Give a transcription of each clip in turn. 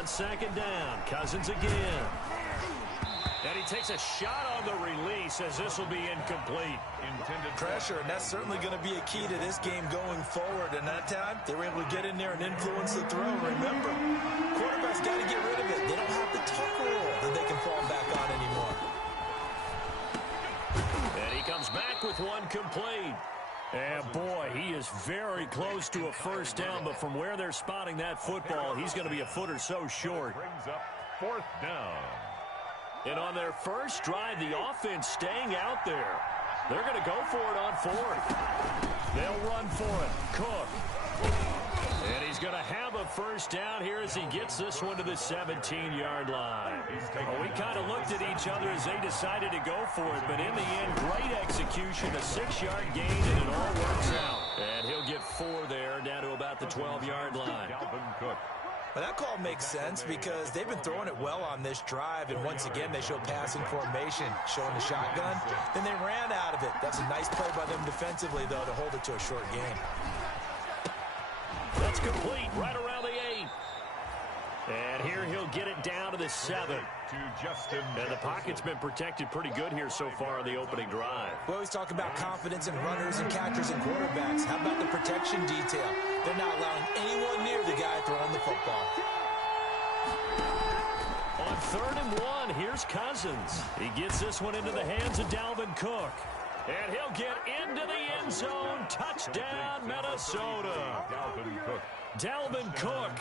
On second down, Cousins again. And he takes a shot on the release as this will be incomplete. Intended pressure, and that's certainly going to be a key to this game going forward. And that time, they were able to get in there and influence the throw. Remember, quarterbacks got to get rid of it. They don't have the tuck rule that they can fall back on anymore. And he comes back with one complete. And, boy, he is very close to a first down, but from where they're spotting that football, he's going to be a foot or so short. Brings up fourth down. And on their first drive, the offense staying out there. They're going to go for it on fourth. They'll run for it. Cook. And he's going to have a first down here as he gets this one to the 17-yard line. Well, we kind of looked at each other as they decided to go for it, but in the end, great execution, a 6-yard gain, and it all works out. And he'll get 4 there, down to about the 12-yard line. Well, that call makes sense because they've been throwing it well on this drive, and once again, they show passing formation, showing the shotgun. Then they ran out of it. That's a nice play by them defensively, though, to hold it to a short game. That's complete right around the 8. And here he'll get it down to the 7. And the pocket's been protected pretty good here so far on the opening drive. We always talk about confidence in runners and catchers and quarterbacks. How about the protection detail? They're not allowing anyone near the guy throwing the football. On 3rd and 1, here's Cousins. He gets this one into the hands of Dalvin Cook. And he'll get into the end zone. Touchdown, Minnesota. Dalvin Cook,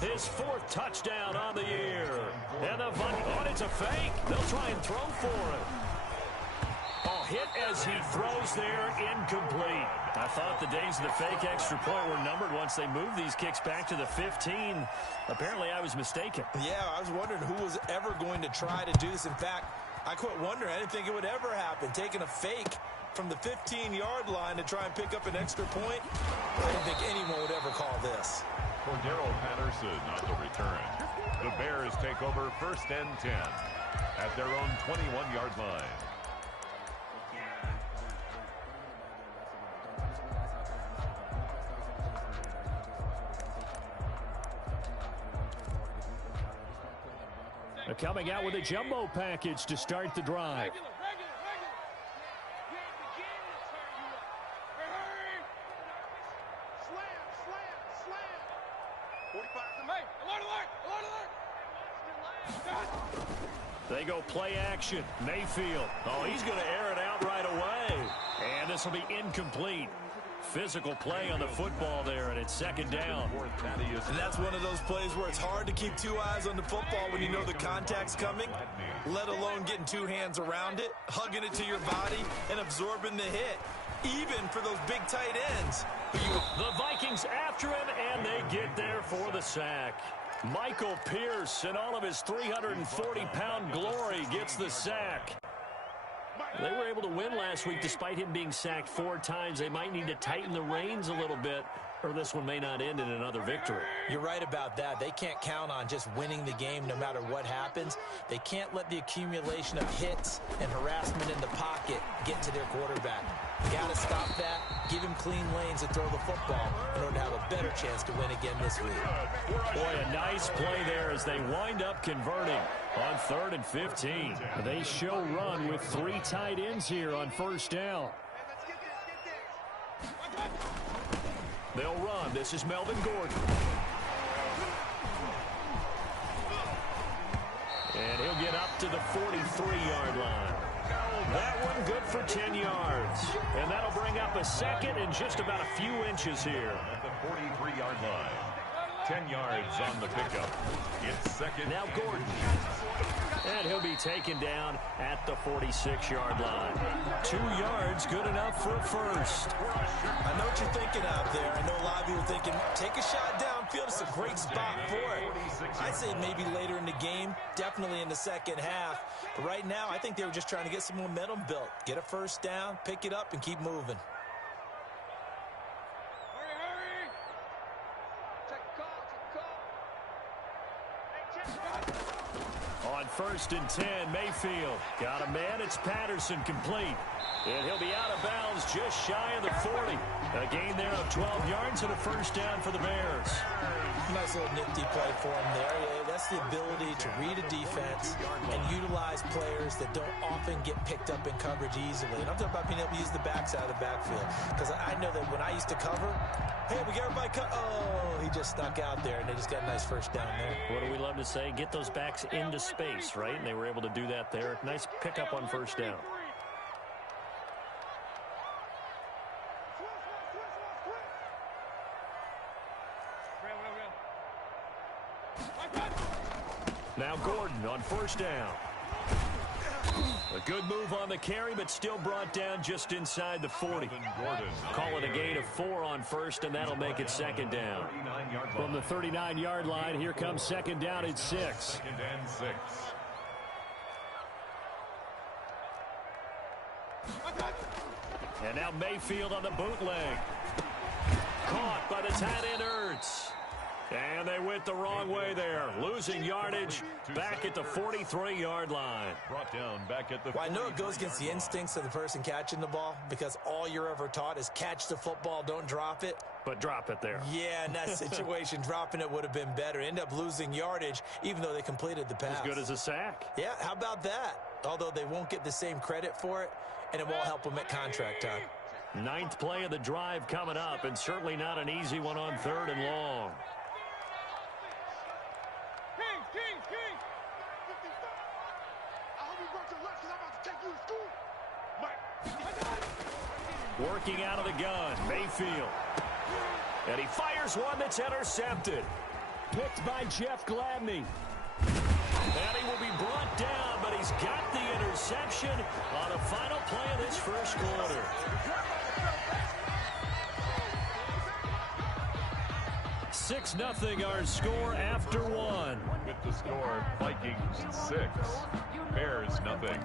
his 4th touchdown on the year. And the it's a fake. They'll try and throw for it. Oh, hit as he throws there, incomplete. I thought the days of the fake extra point were numbered once they moved these kicks back to the 15. Apparently, I was mistaken. Yeah, I was wondering who was ever going to try to do this. In fact, I quit wondering. I didn't think it would ever happen. Taking a fake from the 15-yard line to try and pick up an extra point. I didn't think anyone would ever call this. For Darrell Patterson on the return. The Bears take over 1st and 10 at their own 21-yard line. They're coming out with a jumbo package to start the drive. They go play action. Mayfield. Oh, he's going to air it out right away. And this will be incomplete. Physical play on the football there, and it's 2nd down. And that's one of those plays where it's hard to keep 2 eyes on the football when you know the contact's coming, let alone getting 2 hands around it, hugging it to your body, and absorbing the hit, even for those big tight ends. The Vikings after him, and they get there for the sack. Michael Pierce, in all of his 340-pound glory, gets the sack. They were able to win last week despite him being sacked 4 times. They might need to tighten the reins a little bit, or this one may not end in another victory. You're right about that. They can't count on just winning the game no matter what happens. They can't let the accumulation of hits and harassment in the pocket get to their quarterback. Got to stop that, give him clean lanes and throw the football in order to have a better chance to win again this week. Boy, a nice play there as they wind up converting on 3rd and 15. They show run with 3 tight ends here on 1st down. They'll run. This is Melvin Gordon. And he'll get up to the 43-yard line. That one good for 10 yards. And that'll bring up a 2nd and just about a few inches here. At the 43-yard line. 10 yards on the pickup. It's 2nd. Now Gordon. And he'll be taken down at the 46-yard line. 2 yards, good enough for a first. I know what you're thinking out there. I know a lot of you are thinking, take a shot downfield. It's a great spot for it. I'd say maybe later in the game, definitely in the second half. But right now, I think they were just trying to get some momentum built. Get a first down, pick it up, and keep moving. On 1st and 10, Mayfield got a man. It's Patterson complete. And he'll be out of bounds just shy of the 40. A gain there of 12 yards and a first down for the Bears. Nice little nifty play for him there. Yeah, that's the ability to read a defense and utilize players that don't often get picked up in coverage easily. And I'm talking about being able to use the backside of the backfield. Because I know that when I used to cover, hey, we got everybody cut. Oh, he just snuck out there, and they just got a nice first down there. What do we love to say? Get those backs into space, right? And they were able to do that there. Nice pickup on first down. Now Gordon on first down. A good move on the carry, but still brought down just inside the 40. Call it a gain of 4 on first, and that'll make it second down. From the 39-yard line, here comes second down at 6. Second and 6. And now Mayfield on the bootleg. Caught by the tight end Ertz. And they went the wrong way there. Losing yardage back at the 43-yard line. Brought down back at the Well, I know it goes against the instincts of the person catching the ball because all you're ever taught is catch the football, don't drop it. But drop it there. Yeah, in that situation, dropping it would have been better. End up losing yardage even though they completed the pass. As good as a sack. Yeah, how about that? Although they won't get the same credit for it, and it won't help them at contract time. 9th play of the drive coming up, and certainly not an easy one on 3rd and long. Working out of the gun, Mayfield. And he fires one that's intercepted. Picked by Jeff Gladney. And he will be brought down, but he's got the interception on the final play of this first quarter. Six nothing our score after 1. With the score, Vikings 6, Bears nothing.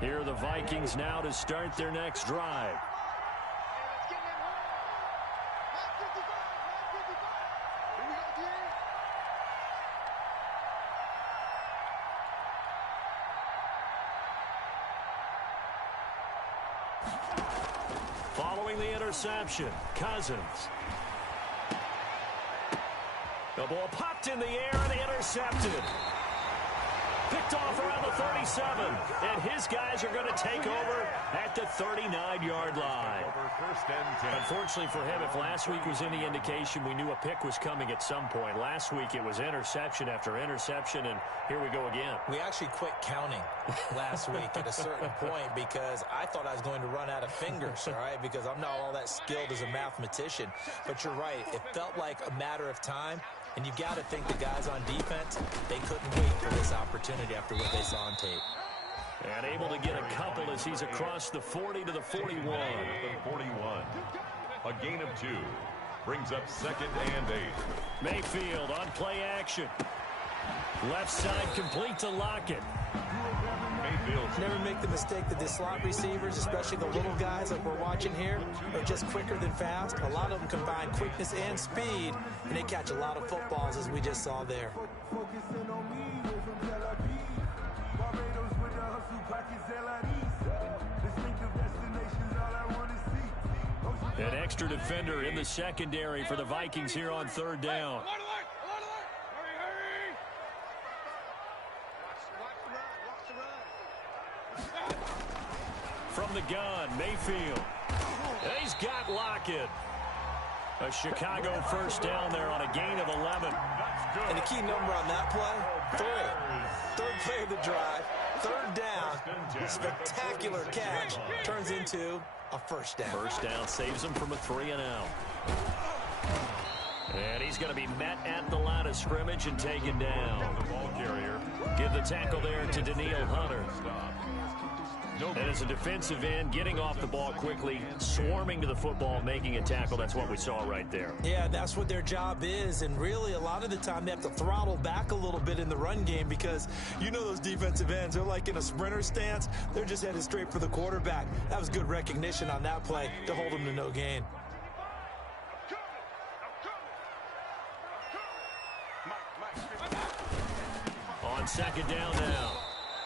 Here are the Vikings now to start their next drive. Following the interception, Cousins. The ball popped in the air and intercepted. Picked off around the 37, and his guys are going to take over at the 39-yard line. First and 10. Unfortunately for him, if last week was any indication, we knew a pick was coming at some point. Last week it was interception after interception, and here we go again. We actually quit counting last week at a certain point because I thought I was going to run out of fingers, all right, because I'm not all that skilled as a mathematician. But you're right. It felt like a matter of time. And you got to think the guys on defense, they couldn't wait for this opportunity after what they saw on tape. And able to get a couple as he's across the 40 to the 41. The 41. A gain of 2. Brings up 2nd and 8. Mayfield on play action. Left side complete to Lockett. Never make the mistake that the slot receivers, especially the little guys like we're watching here, are just quicker than fast. A lot of them combine quickness and speed, and they catch a lot of footballs, as we just saw there. An extra defender in the secondary for the Vikings here on 3rd down. From the gun, Mayfield. And he's got Lockett. A Chicago first down there on a gain of 11. And the key number on that play, 3. 3rd play of the drive, 3rd down, spectacular catch, turns into a first down. First down saves him from a 3-and-out. And he's going to be met at the line of scrimmage and taken down. The ball carrier. Give the tackle there to Daniil Hunter. And as a defensive end, getting off the ball quickly, swarming to the football, making a tackle, that's what we saw right there. Yeah, that's what their job is. And really, a lot of the time, they have to throttle back a little bit in the run game because you know those defensive ends, they're like in a sprinter stance. They're just headed straight for the quarterback. That was good recognition on that play to hold them to no gain. On second down now,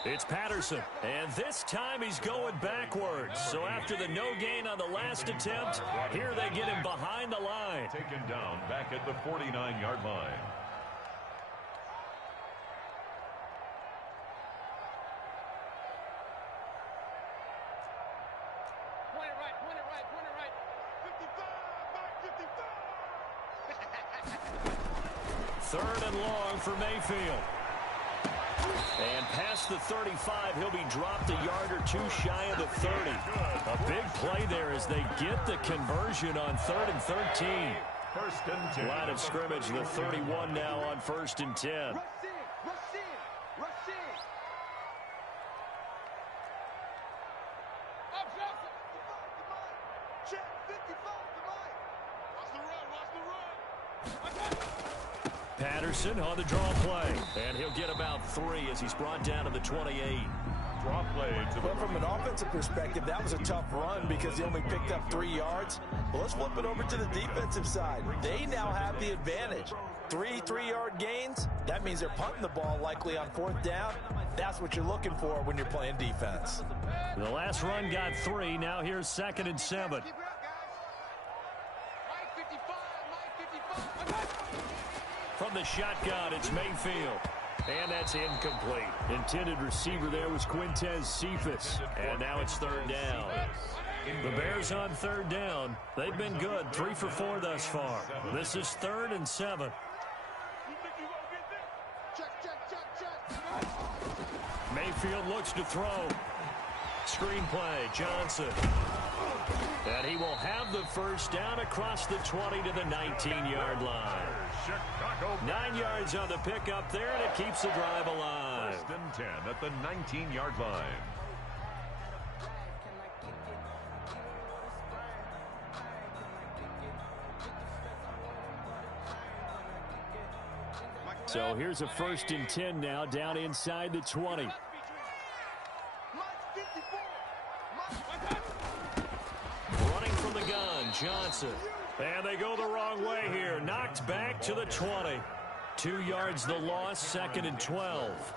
it's Patterson, and this time he's going backwards. So after the no gain on the last attempt, here they get him behind the line. Taken down back at the 49-yard line. Point it right. 55. Third and long for Mayfield. And past the 35, he'll be dropped a yard or two shy of the 30. A big play there as they get the conversion on 3rd and 13. First and 10. Line of scrimmage, the 31 now on 1st and 10. Rush in. Up, Johnson. Check 55, Watch the run. Patterson on the draw play. And he'll get about 3 as he's brought down to the 28. Draw play to the But from an offensive perspective, that was a tough run because he only picked up 3 yards. Well, let's flip it over to the defensive side. They now have the advantage. 3 3-yard gains. That means they're punting the ball likely on 4th down. That's what you're looking for when you're playing defense. The last run got 3. Now here's 2nd and 7. From the shotgun, it's Mayfield. And that's incomplete. Intended receiver there was Quintez Cephas. And now it's 3rd down. The Bears on 3rd down. They've been good. 3 for 4 thus far. This is 3rd and 7. Mayfield looks to throw. Screen play, Johnson. And he will have the first down across the 20 to the 19-yard line. 9 yards on the pickup there, and it keeps the drive alive. 1st and 10 at the 19-yard line. So here's a 1st and 10 now, down inside the 20. Running from the gun, Johnson. And they go the wrong way here. Knocked back to the 20. 2 yards the loss, 2nd and 12.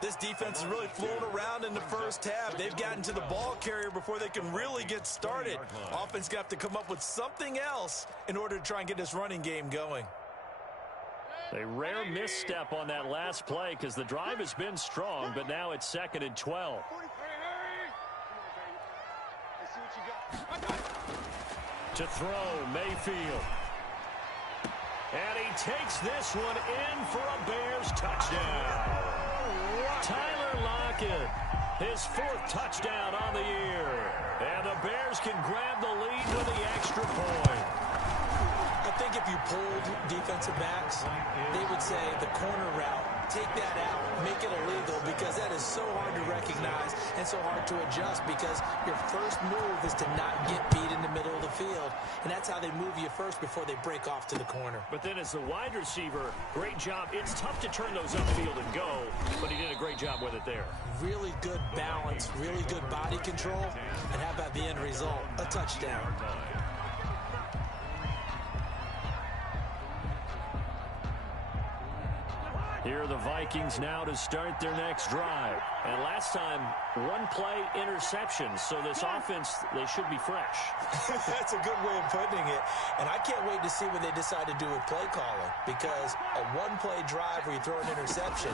This defense is really flown around in the first half. They've gotten to the ball carrier before they can really get started. Offense got to come up with something else in order to try and get this running game going. A rare misstep on that last play because the drive has been strong, but now it's 2nd and 12. To throw, Mayfield. And he takes this one in for a Bears touchdown. Tyler Lockett, his 4th touchdown on the year. And the Bears can grab the lead with the extra point. I think if you pulled defensive backs, they would say the corner route, take that out, make it illegal, because that is so hard to recognize and so hard to adjust because your first move is to not get beat in the middle of the field. And that's how they move you first before they break off to the corner. But then as the wide receiver, great job. It's tough to turn those upfield and go, but he did a great job with it there. Really good balance, really good body control, and how about the end result? A touchdown. Here are the Vikings now to start their next drive. And last time, 1-play interception. So this offense, they should be fresh. That's a good way of putting it. And I can't wait to see what they decide to do with play calling. Because a 1-play drive where you throw an interception,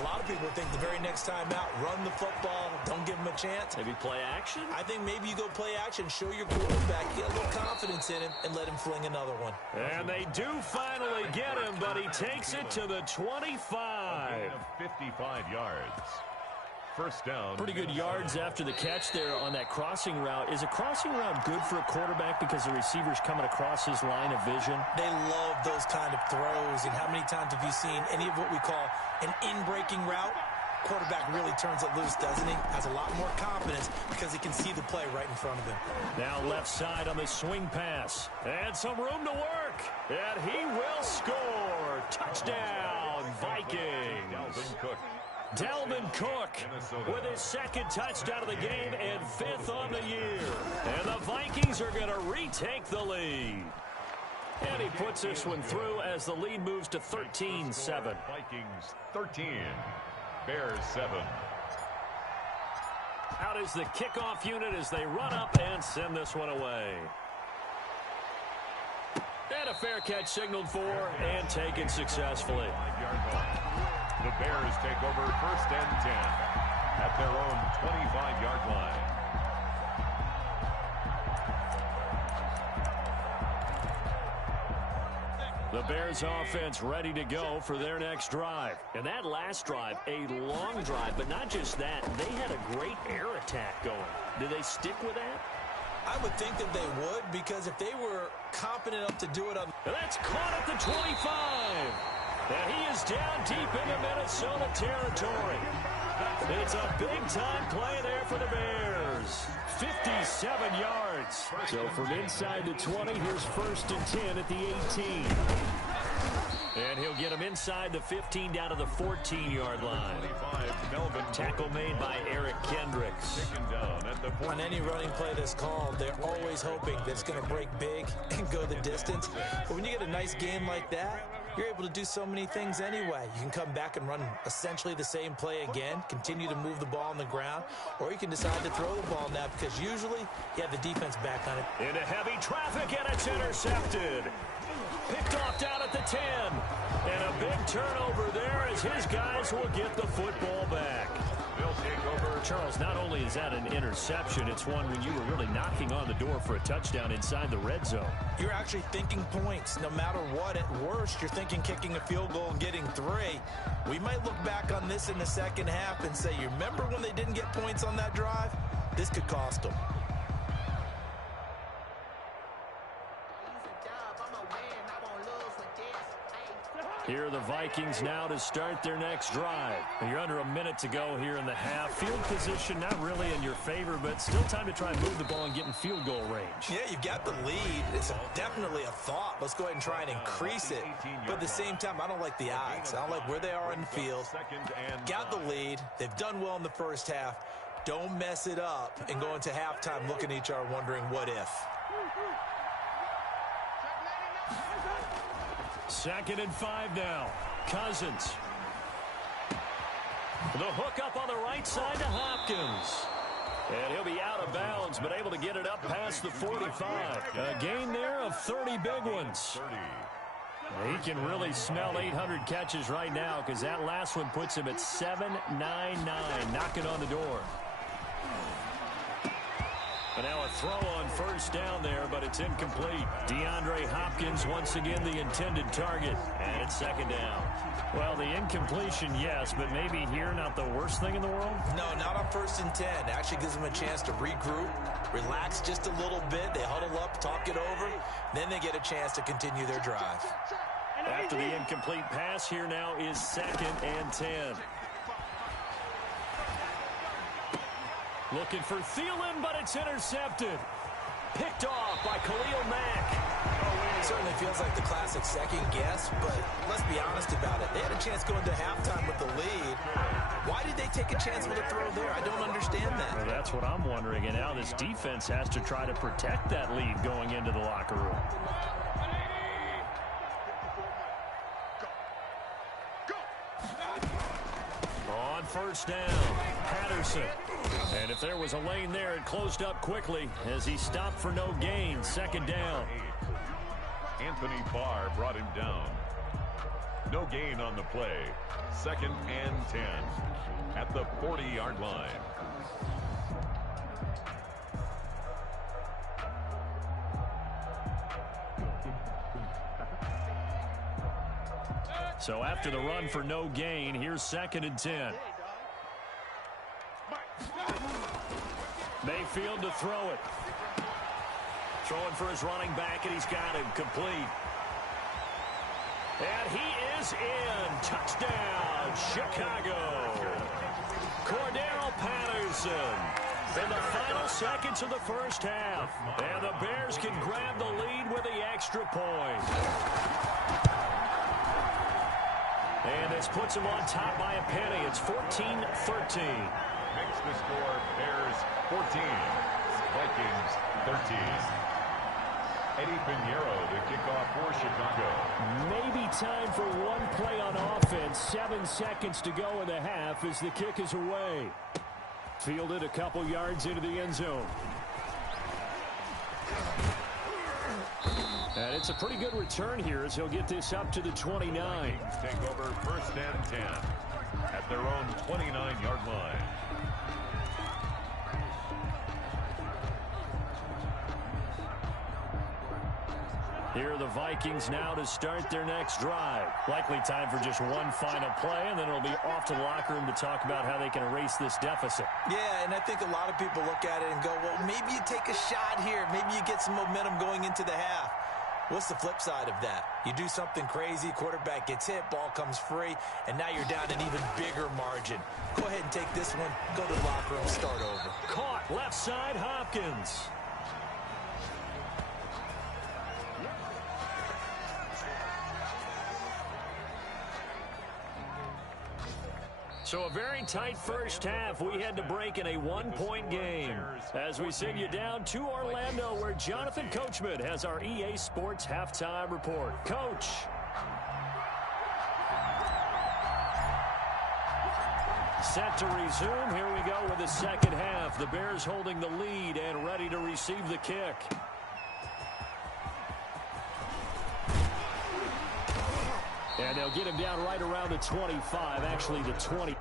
a lot of people think the very next time out, run the football, don't give them a chance. Maybe play action? I think maybe you go play action, show your quarterback, get a little confidence in him, and let him fling another one. And they do finally get him, but he takes it to the 25. 55 yards. First down. Pretty good yards after the catch there on that crossing route. Is a crossing route good for a quarterback because the receiver's coming across his line of vision? They love those kind of throws. And how many times have you seen any of what we call an in-breaking route quarterback really turns it loose, doesn't he? Has a lot more confidence because he can see the play right in front of him. Now left side on the swing pass. And some room to work. And he will score. Touchdown, Vikings. Dalvin Cook with his second touchdown of the game and 5th on the year. And the Vikings are going to retake the lead. And he puts this one through as the lead moves to 13-7. Vikings 13, Bears 7. Out is the kickoff unit as they run up and send this one away. And a fair catch signaled for and taken successfully. The Bears take over 1st and 10 at their own 25-yard line. The Bears offense ready to go for their next drive. And that last drive, a long drive, but not just that. They had a great air attack going. Do they stick with that? I would think that they would, because if they were confident enough to do it on... And that's caught at the 25. And he is down deep into Minnesota territory. It's a big-time play there for the Bears. 57 yards. So from inside the 20, here's 1st and 10 at the 18. And he'll get him inside the 15 down to the 14-yard line. Tackle made by Eric Kendricks. On any running play that's called, they're always hoping that it's going to break big and go the distance. But when you get a nice game like that, you're able to do so many things anyway. You can come back and run essentially the same play again, continue to move the ball on the ground, or you can decide to throw the ball now because usually you have the defense back on it. Into heavy traffic, and it's intercepted. Picked off down at the 10. And a big turnover there as his guys will get the football back. They'll take over. Charles, not only is that an interception, it's one when you were really knocking on the door for a touchdown inside the red zone. You're actually thinking points. No matter what, at worst, you're thinking kicking a field goal and getting 3. We might look back on this in the second half and say, you remember when they didn't get points on that drive? This could cost them. Here are the Vikings now to start their next drive. You're under a minute to go here in the half. Field position not really in your favor, but still time to try and move the ball and get in field goal range. Yeah, you've got the lead. It's definitely a thought. Let's go ahead and try and increase it. But at the same time, I don't like the odds. I don't like where they are in the field. Got the lead. They've done well in the first half. Don't mess it up and go into halftime looking at each other wondering what if. 2nd and 5 now. Cousins. The hook up on the right side to Hopkins. And he'll be out of bounds, but able to get it up past the 45. A gain there of 30 big ones. He can really smell 800 catches right now because that last one puts him at 799, knocking on the door. And now a throw on 1st down there, but it's incomplete. DeAndre Hopkins once again the intended target. And it's 2nd down. Well, the incompletion, yes, but maybe here not the worst thing in the world? No, not on 1st and 10. It actually gives them a chance to regroup, relax just a little bit. They huddle up, talk it over. Then they get a chance to continue their drive. After the incomplete pass, here now is 2nd and 10. Looking for Thielen, but it's intercepted. Picked off by Khalil Mack. It certainly feels like the classic second guess, but let's be honest about it. They had a chance going to halftime with the lead. Why did they take a chance with a throw there? I don't understand that. Well, that's what I'm wondering, and now this defense has to try to protect that lead going into the locker room. On 1st down, Patterson. And if there was a lane there, it closed up quickly as he stopped for no gain. 2nd down. Anthony Barr brought him down. No gain on the play. 2nd and 10 at the 40-yard line. So after the run for no gain, here's 2nd and 10. Mayfield to throw it. Throwing for his running back, and he's got him complete. And he is in. Touchdown, Chicago. Cordero Patterson in the final seconds of the first half. And the Bears can grab the lead with the extra point. And this puts them on top by a penny. It's 14-13. Makes the score Bears 14, Vikings 13. Eddie Pinheiro to kick off for Chicago. Maybe time for one play on offense. 7 seconds to go in the half as the kick is away. Fielded a couple yards into the end zone. And it's a pretty good return here as he'll get this up to the 29. Take over first and 10 at their own 29-yard line. Here are the Vikings now to start their next drive. Likely time for just one final play, and then it'll be off to the locker room to talk about how they can erase this deficit. Yeah, and I think a lot of people look at it and go, well, maybe you take a shot here. Maybe you get some momentum going into the half. What's the flip side of that? You do something crazy, quarterback gets hit, ball comes free, and now you're down an even bigger margin. Go ahead and take this one, go to the locker room, start over. Caught left side, Hopkins. So a very tight first half. We had to break in a one-point game as we send you down to Orlando, where Jonathan Coachman has our EA Sports halftime report. Coach. Set to resume. Here we go with the second half. The Bears holding the lead and ready to receive the kick. And they'll get him down right around the 25, actually the 20.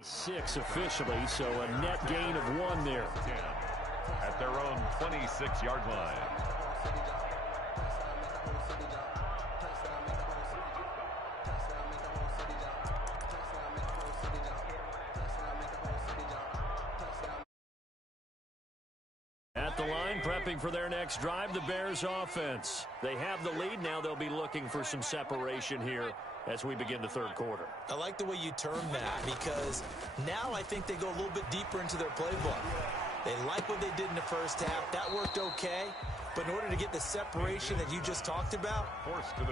Six officially, so a net gain of 1 there. 10 at their own 26-yard line. At the line, prepping for their next drive, the Bears offense. They have the lead. Now they'll be looking for some separation here as we begin the third quarter. I like the way you term that, because now I think they go a little bit deeper into their playbook. They like what they did in the first half. That worked okay. But in order to get the separation that you just talked about,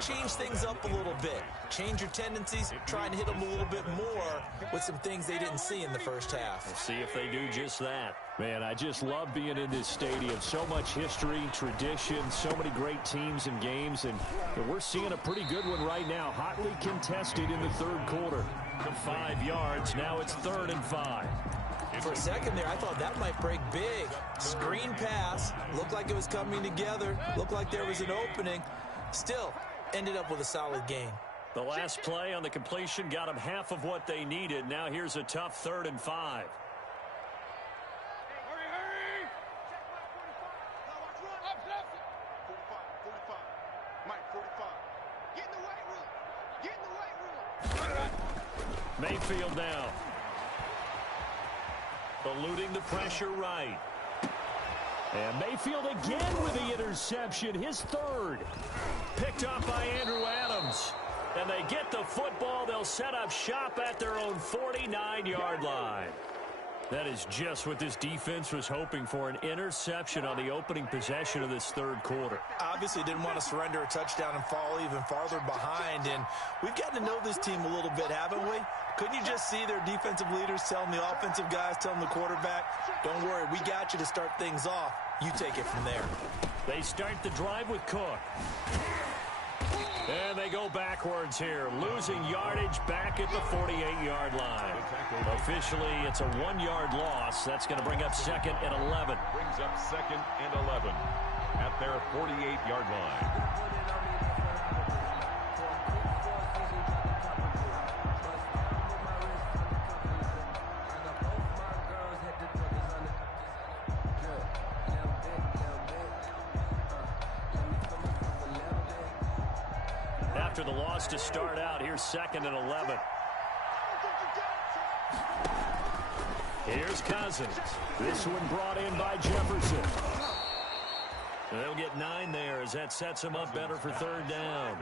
change things up a little bit. Change your tendencies, try and hit them a little bit more with some things they didn't see in the first half. We'll see if they do just that. Man, I just love being in this stadium. So much history, tradition, so many great teams and games, and we're seeing a pretty good one right now. Hotly contested in the third quarter. To 5 yards, now it's 3rd and 5. For a second there, I thought that might break big. Screen pass. Looked like it was coming together. Looked like there was an opening. Still, ended up with a solid game. The last play on the completion got them half of what they needed. Now here's a tough 3rd and 5. Mayfield now. Eluding the pressure right. And Mayfield again with the interception, his 3rd. Picked up by Andrew Adams. And they get the football. They'll set up shop at their own 49-yard line. That is just what this defense was hoping for, an interception on the opening possession of this third quarter. Obviously didn't want to surrender a touchdown and fall even farther behind, and we've gotten to know this team a little bit, haven't we? Couldn't you just see their defensive leaders telling the offensive guys, telling the quarterback, don't worry, we got you to start things off. You take it from there. They start the drive with Cook. And they go back backwards here, losing yardage back at the 48-yard line. Officially, it's a 1-yard loss. That's going to bring up 2nd and 11. Brings up 2nd and 11 at their 48-yard line. After the loss to start out, here's 2nd and 11. Here's Cousins. This one brought in by Jefferson. They'll get 9 there as that sets them up better for 3rd down.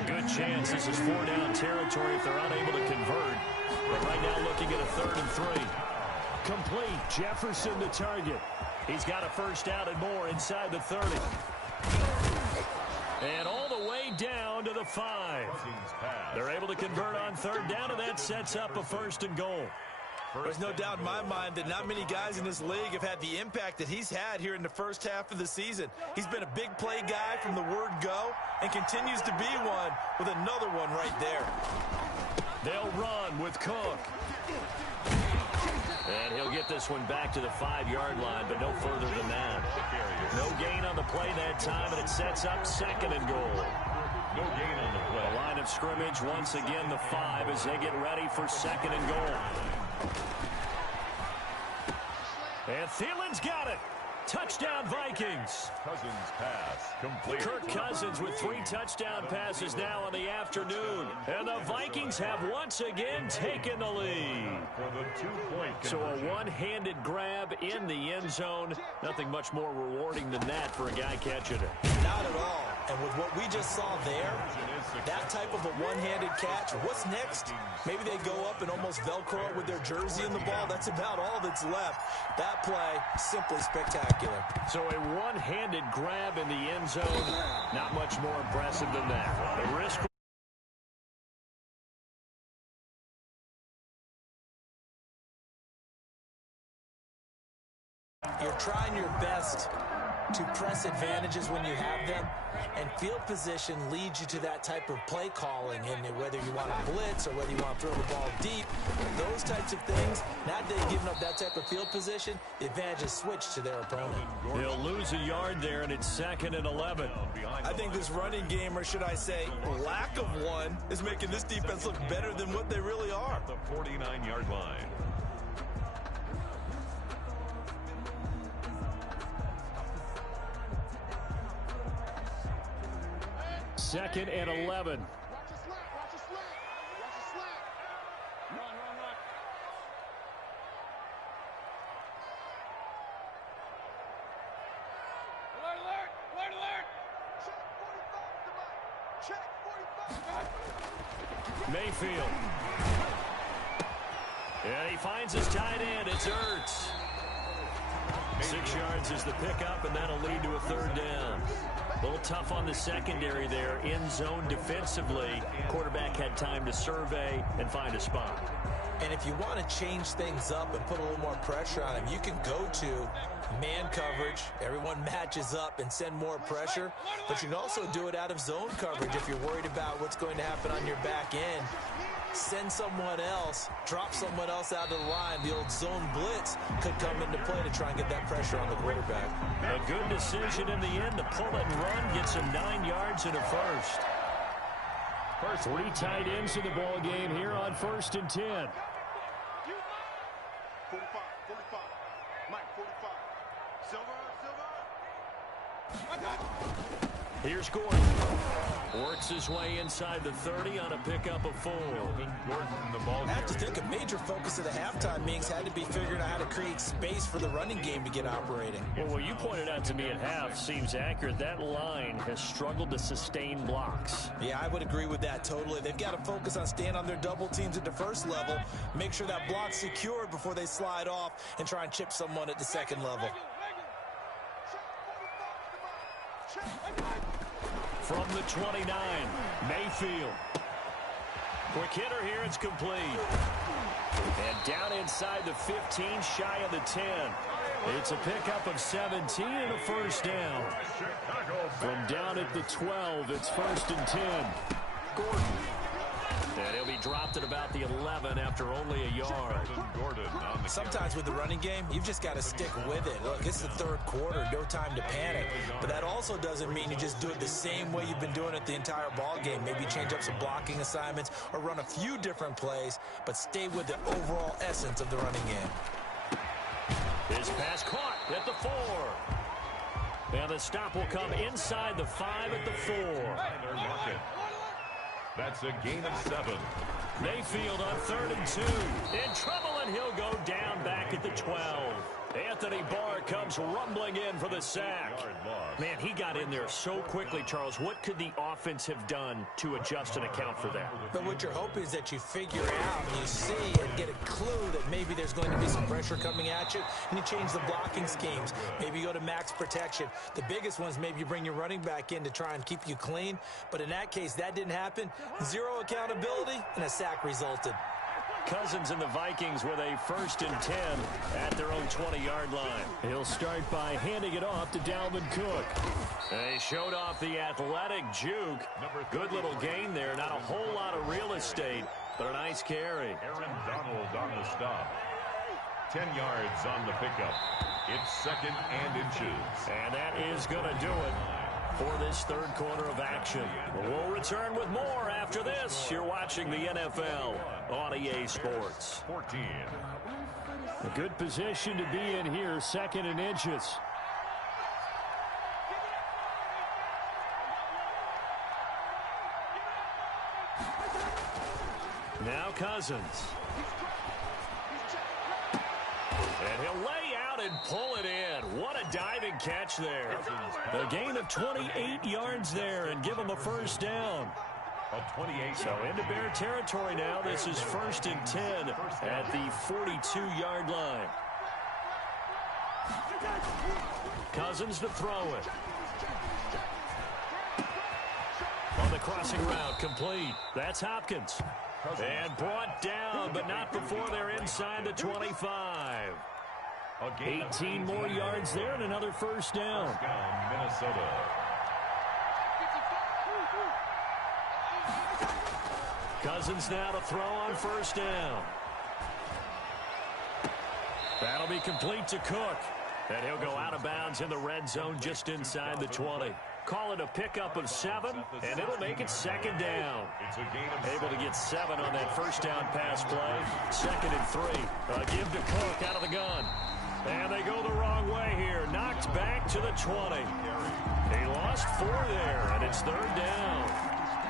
A good chance this is 4-down territory if they're unable to convert. But right now looking at a 3rd and 3. Complete. Jefferson the target. He's got a 1st down and more inside the 30. And all the way down to the 5. They're able to convert on 3rd down, and that sets up a 1st and goal. There's no doubt in my mind that not many guys in this league have had the impact that he's had here in the first half of the season. He's been a big play guy from the word go and continues to be one with another one right there. They'll run with Cook. And he'll get this one back to the 5-yard line, but no further than that. No gain on the play that time, and it sets up 2nd and goal. No gain on the play. The line of scrimmage, once again, the 5 as they get ready for 2nd and goal. And Thielen's got it. Touchdown, Vikings. Cousins pass complete. Kirk Cousins with 3 touchdown passes now in the afternoon. And the Vikings have once again taken the lead. For the 2-point So a one-handed grab in the end zone. Nothing much more rewarding than that for a guy catching it. Not at all. And with what we just saw there, that type of a one-handed catch, what's next? Maybe they go up and almost Velcro it with their jersey in the ball. That's about all that's left. That play, simply spectacular. So a one-handed grab in the end zone, not much more impressive than that. The risk. You're trying your best to press advantages when you have them, and field position leads you to that type of play calling, and whether you want to blitz or whether you want to throw the ball deep, those types of things, not that they've given up that type of field position, the advantage is switched to their opponent. He'll lose a yard there, and it's 2nd and 11. I think this running game, or should I say lack of one, is making this defense look better than what they really are. The 49-yard line. 2nd and 11. Watch the slack. Watch the slack. Watch the slack. Run. Alert. Check 45. Mayfield. And he finds his tight end. It's Ertz. 6 yards is the pickup, and that'll lead to a 3rd down. A little tough on the secondary there. In zone defensively. Quarterback had time to survey and find a spot. And if you want to change things up and put a little more pressure on him, you can go to man coverage. Everyone matches up and send more pressure. But you can also do it out of zone coverage if you're worried about what's going to happen on your back end. Send someone else, drop someone else out of the line. The old zone blitz could come into play to try and get that pressure on the quarterback. A good decision in the end to pull it and run, get some 9 yards and a 1st. 3 tight ends in the ball game here on 1st and 10. 45. Mike, 45. Silver. Here's Gordon. Works his way inside the 30 on a pickup of 4. I have to think a major focus of the halftime meetings had to be figuring out how to create space for the running game to get operating. Well, what you pointed out to me at half seems accurate. That line has struggled to sustain blocks. Yeah, I would agree with that totally. They've got to focus on staying on their double teams at the first level, make sure that block's secured before they slide off and try and chip someone at the second level. From the 29, Mayfield. Quick hitter here, it's complete. And down inside the 15, shy of the 10. It's a pickup of 17 and a 1st down. From down at the 12, it's 1st and 10. Gordon. And he'll be dropped at about the 11 after only a yard. Gordon on the Sometimes with the running game, you've just got to stick with it. Look, it's the third quarter, no time to panic. But that also doesn't mean you just do it the same way you've been doing it the entire ball game. Maybe change up some blocking assignments or run a few different plays, but stay with the overall essence of the running game. His pass caught at the 4. And the stop will come inside the 5 at the 4. That's a gain of 7. Mayfield on 3rd and 2. In trouble, and he'll go down back at the 12. Anthony Barr comes rumbling in for the sack. Man, he got in there so quickly, Charles. What could the offense have done to adjust and account for that? But what you're hoping is that you figure out, you see, and get a clue that maybe there's going to be some pressure coming at you, and you change the blocking schemes. Maybe you go to max protection. The biggest ones, maybe you bring your running back in to try and keep you clean. But in that case, that didn't happen. Zero accountability, and a sack resulted. Cousins and the Vikings with a 1st and 10 at their own 20-yard line. He'll start by handing it off to Dalvin Cook. They showed off the athletic juke. Good little gain there. Not a whole lot of real estate, but a nice carry. Aaron Donald on the stop. 10 yards on the pickup. It's 2nd and inches. And that is going to do it for this third quarter of action. We'll return with more after this. You're watching the NFL on EA Sports. 14. A good position to be in here, 2nd and inches. Now Cousins. And he'll lay out and pull it in. What a diving catch there. A gain of 28 yards there and give him a 1st down. So into Bear territory now. This is 1st and 10 at the 42-yard line. Cousins to throw it. On the crossing route, complete. That's Hopkins. And brought down, but not before they're inside the 25. 18 more yards there and another 1st down. Minnesota. Cousins now to throw on 1st down. That'll be complete to Cook. And he'll go out of bounds in the red zone just inside the 20. Call it a pickup of 7, and it'll make it 2nd down. Able to get 7 on that 1st down pass play. 2nd and 3. A give to Cook out of the gun. And they go the wrong way here. Knocked back to the 20. He lost 4 there, and it's 3rd down.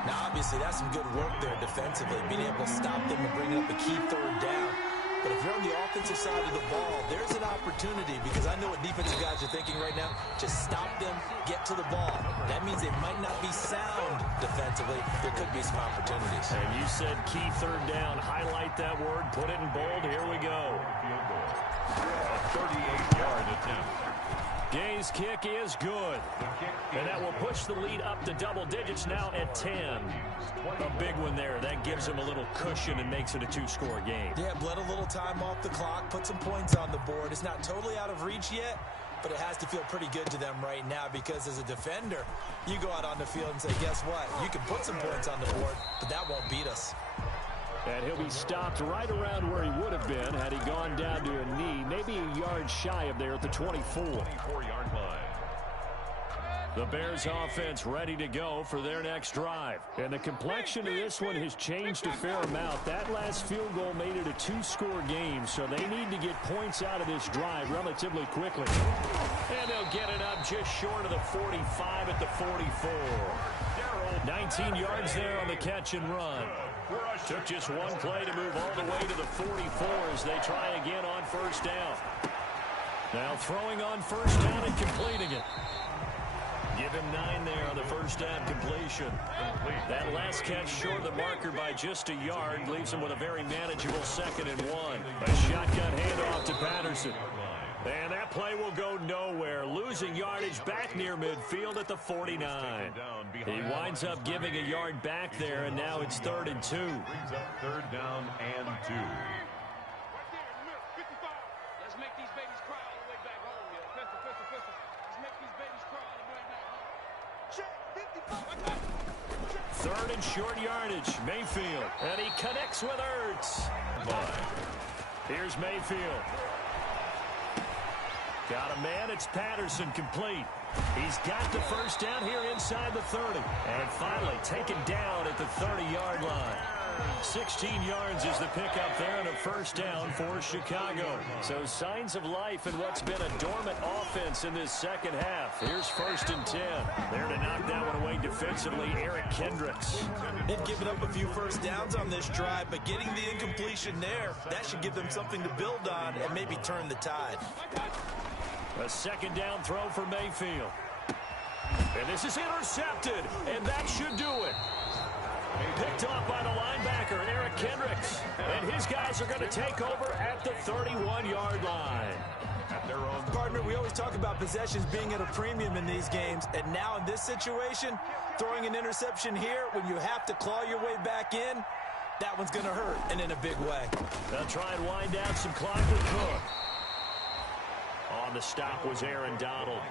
Now, obviously, that's some good work there defensively, being able to stop them and bring up a key 3rd down. But if you're on the offensive side of the ball, there's an opportunity, because I know what defensive guys are thinking right now. Just stop them, get to the ball. That means they might not be sound defensively. There could be some opportunities. And you said key 3rd down. Highlight that word. Put it in bold. Here we go. A 38-yard attempt. Gay's kick is good. And that will push the lead up to double digits now at 10. A big one there. That gives them a little cushion and makes it a 2-score game. Yeah, bled a little time off the clock, put some points on the board. It's not totally out of reach yet, but it has to feel pretty good to them right now, because as a defender, you go out on the field and say, guess what? You can put some points on the board, but that won't beat us. And he'll be stopped right around where he would have been had he gone down to a knee, maybe a yard shy of there at the 24. 24-yard line. The Bears offense ready to go for their next drive. And the complexion of this one has changed a fair amount. That last field goal made it a 2-score game, so they need to get points out of this drive relatively quickly. And they'll get it up just short of the 45 at the 44. 19 yards there on the catch and run. Took just one play to move all the way to the 44 as they try again on 1st down. Now throwing on 1st down and completing it. Give him 9 there on the 1st down completion. That last catch short of the marker by just a yard leaves him with a very manageable 2nd and 1. A shotgun handoff to Patterson. And that play will go nowhere. Losing yardage back near midfield at the 49. He winds up giving a yard back there, and now it's 3rd and 2. Brings up 3rd down and 2. Let's make these babies cry all the way back home, yo. Pistol. Let's make these babies cry all the way back home. Third and short yardage. Mayfield. And he connects with Ertz. Here's Mayfield. Got a man. It's Patterson, complete. He's got the first down here inside the 30. And finally taken down at the 30-yard line. 16 yards is the pickup there and a first down for Chicago. So signs of life in what's been a dormant offense in this second half. Here's 1st and 10. There to knock that one away defensively, Eric Kendricks. They've given up a few first downs on this drive, but getting the incompletion there, that should give them something to build on and maybe turn the tide. A second down throw for Mayfield. And this is intercepted, and that should do it. Picked off by the linebacker, Eric Kendricks. And his guys are going to take over at the 31-yard line. At their own Partner, we always talk about possessions being at a premium in these games. And now in this situation, throwing an interception here when you have to claw your way back in, that one's going to hurt, and in a big way. They'll try and wind down some clock with Cook. On the stop was Aaron Donald.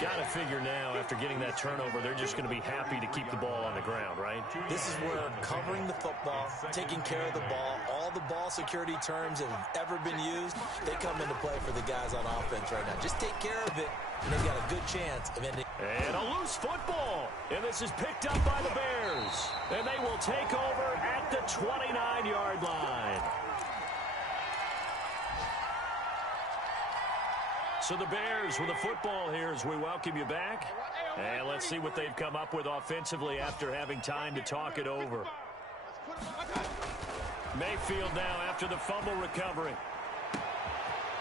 Got to figure now, after getting that turnover, they're just going to be happy to keep the ball on the ground, right? This is where covering the football, taking care of the ball, all the ball security terms that have ever been used, they come into play for the guys on offense right now. Just take care of it, and they've got a good chance of ending. And a loose football. And this is picked up by the Bears. And they will take over at the 29-yard line. So the Bears with the football here as we welcome you back. And let's see what they've come up with offensively after having time to talk it over. Mayfield now after the fumble recovery.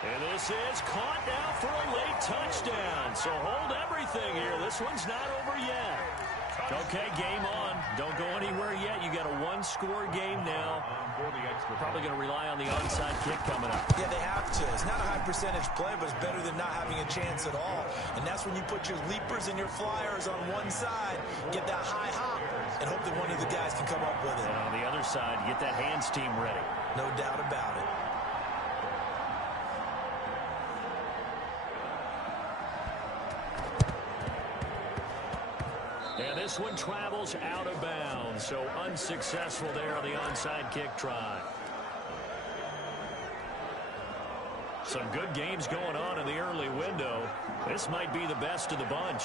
And this is caught now for a late touchdown. So hold everything here. This one's not over yet. Okay, game on. Don't go anywhere yet. You got a one-score game now. Probably going to rely on the onside kick coming up. Yeah, they have to. It's not a high percentage play, but it's better than not having a chance at all. And that's when you put your leapers and your flyers on one side, get that high hop, and hope that one of the guys can come up with it. And on the other side, you get that hands team ready. No doubt about it. And this one travels out of bounds, so unsuccessful there on the onside kick try. Some good games going on in the early window. This might be the best of the bunch.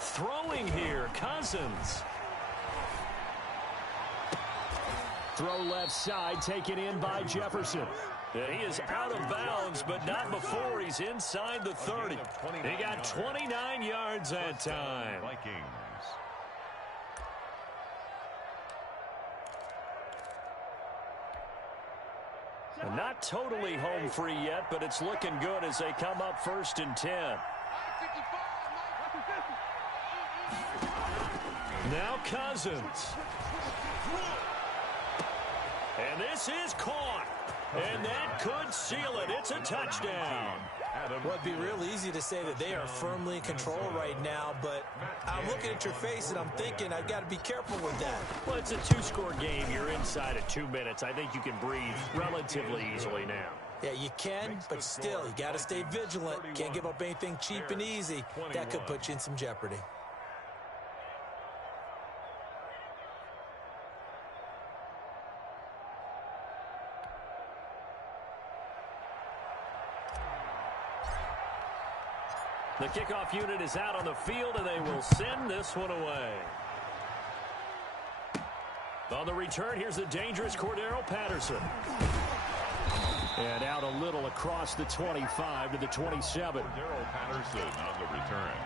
Throwing here, Cousins. Throw left side, taken in by Jefferson. And he is out of bounds, but not before he's inside the 30. He got 29 yards that time. Vikings. Not totally home free yet, but it's looking good as they come up 1st and 10. Now Cousins. And this is caught. And that could seal it. It's a touchdown. Well, it'd be real easy to say that they are firmly in control right now, but I'm looking at your face and I'm thinking I've got to be careful with that. Well, it's a two-score game. You're inside of 2 minutes. I think you can breathe relatively easily now. Yeah, you can, but still, you got to stay vigilant. Can't give up anything cheap and easy. That could put you in some jeopardy. The kickoff unit is out on the field, and they will send this one away. On the return, here's the dangerous Cordero Patterson. And out a little across the 25 to the 27. Cordero Patterson on the return.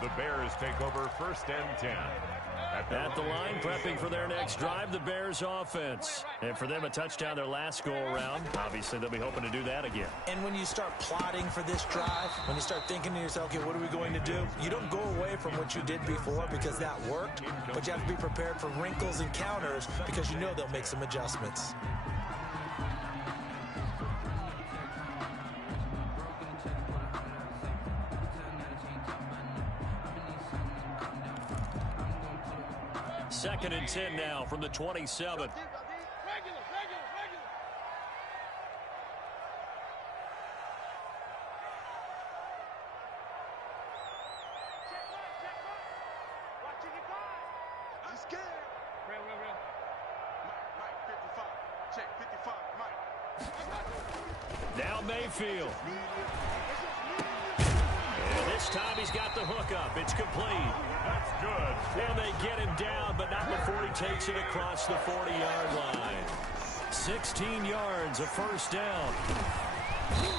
The Bears take over 1st and 10. At the line, prepping for their next drive, the Bears offense. And for them, a touchdown their last go-around. Obviously, they'll be hoping to do that again. And when you start plotting for this drive, when you start thinking to yourself, okay, what are we going to do? You don't go away from what you did before because that worked, but you have to be prepared for wrinkles and counters because you know they'll make some adjustments. Second and 10 now from the 27. Now Mayfield. And this time he's got the hook up. It's complete. That's good. And they get him down, but not before he takes it across the 40-yard line. 16 yards, a first down.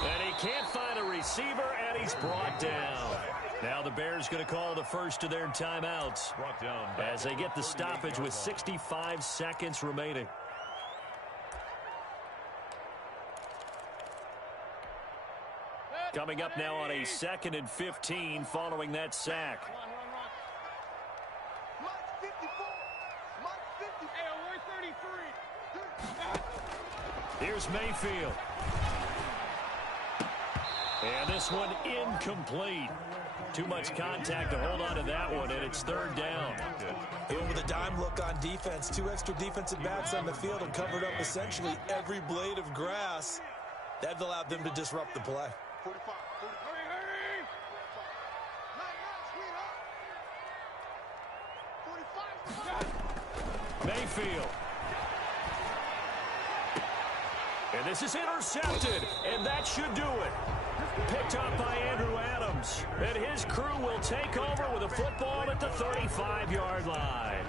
And he can't find a receiver, and he's brought down. Now the Bears going to call the first of their timeouts Brought down as they get the stoppage with 65 seconds remaining. Coming up now on a 2nd and 15 following that sack. Here's Mayfield. And this one incomplete. Too much contact to hold on to that one, and it's 3rd down. Even with a dime look on defense, 2 extra defensive backs on the field and covered up essentially every blade of grass. That allowed them to disrupt the play. 45. Hurry! 45. Mayfield. And this is intercepted, and that should do it. Picked up by Andrew Adams. And his crew will take over with a football at the 35-yard line.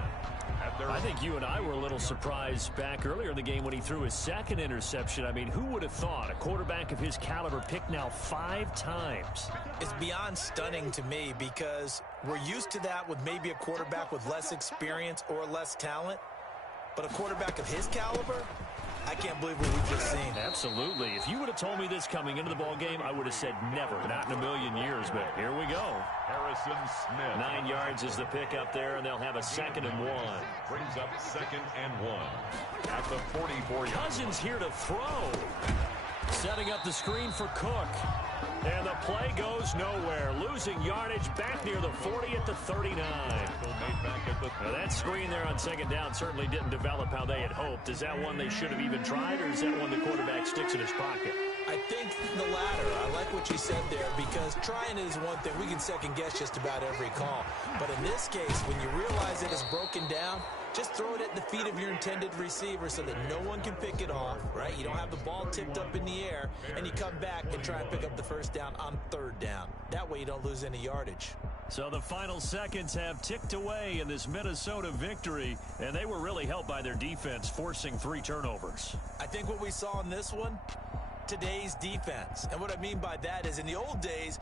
I think you and I were a little surprised back earlier in the game when he threw his 2nd interception. I mean, who would have thought a quarterback of his caliber picked now 5 times? It's beyond stunning to me because we're used to that with maybe a quarterback with less experience or less talent. But a quarterback of his caliber, I can't believe what we've just seen. Absolutely. If you would have told me this coming into the ball game, I would have said never, not in a million years. But here we go. Harrison Smith. 9 yards is the pick up there, and they'll have a 2nd and 1. Brings up 2nd and 1 at the 44-yard. Cousins here to throw. Setting up the screen for Cook. And the play goes nowhere. Losing yardage back near the 40 at the 39. Now that screen there on 2nd down certainly didn't develop how they had hoped. Is that one they should have even tried, or is that one the quarterback sticks in his pocket? I think the latter. I like what you said there because trying is one thing. We can second guess just about every call. But in this case, when you realize it is broken down, just throw it at the feet of your intended receiver so that no one can pick it off, right? You don't have the ball tipped up in the air, and you come back and try and pick up the first down on 3rd down. That way you don't lose any yardage. So the final seconds have ticked away in this Minnesota victory, and they were really helped by their defense, forcing 3 turnovers. I think what we saw in this one, today's defense. And what I mean by that is in the old days,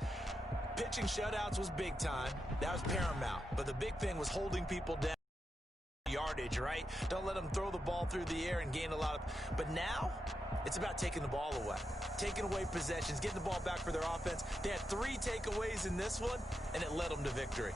pitching shutouts was big time. That was paramount. But the big thing was holding people down. Yardage, right? Don't let them throw the ball through the air and gain a lot of... But now, it's about taking the ball away. Taking away possessions, getting the ball back for their offense. They had 3 takeaways in this one, and it led them to victory.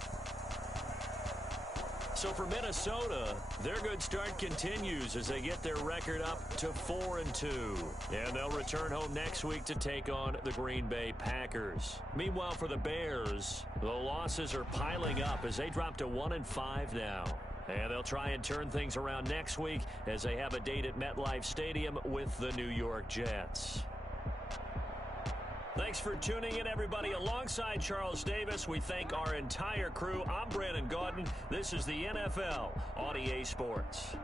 So for Minnesota, their good start continues as they get their record up to 4-2. And they'll return home next week to take on the Green Bay Packers. Meanwhile, for the Bears, the losses are piling up as they drop to 1-5 now. And they'll try and turn things around next week as they have a date at MetLife Stadium with the New York Jets. Thanks for tuning in, everybody. Alongside Charles Davis, we thank our entire crew. I'm Brandon Gaudin. This is the NFL on EA Sports.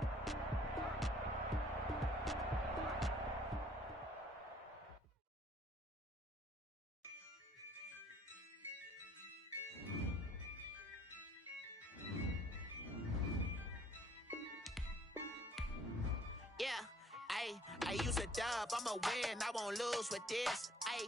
I use a dub, I'ma win, I won't lose with this. Ay.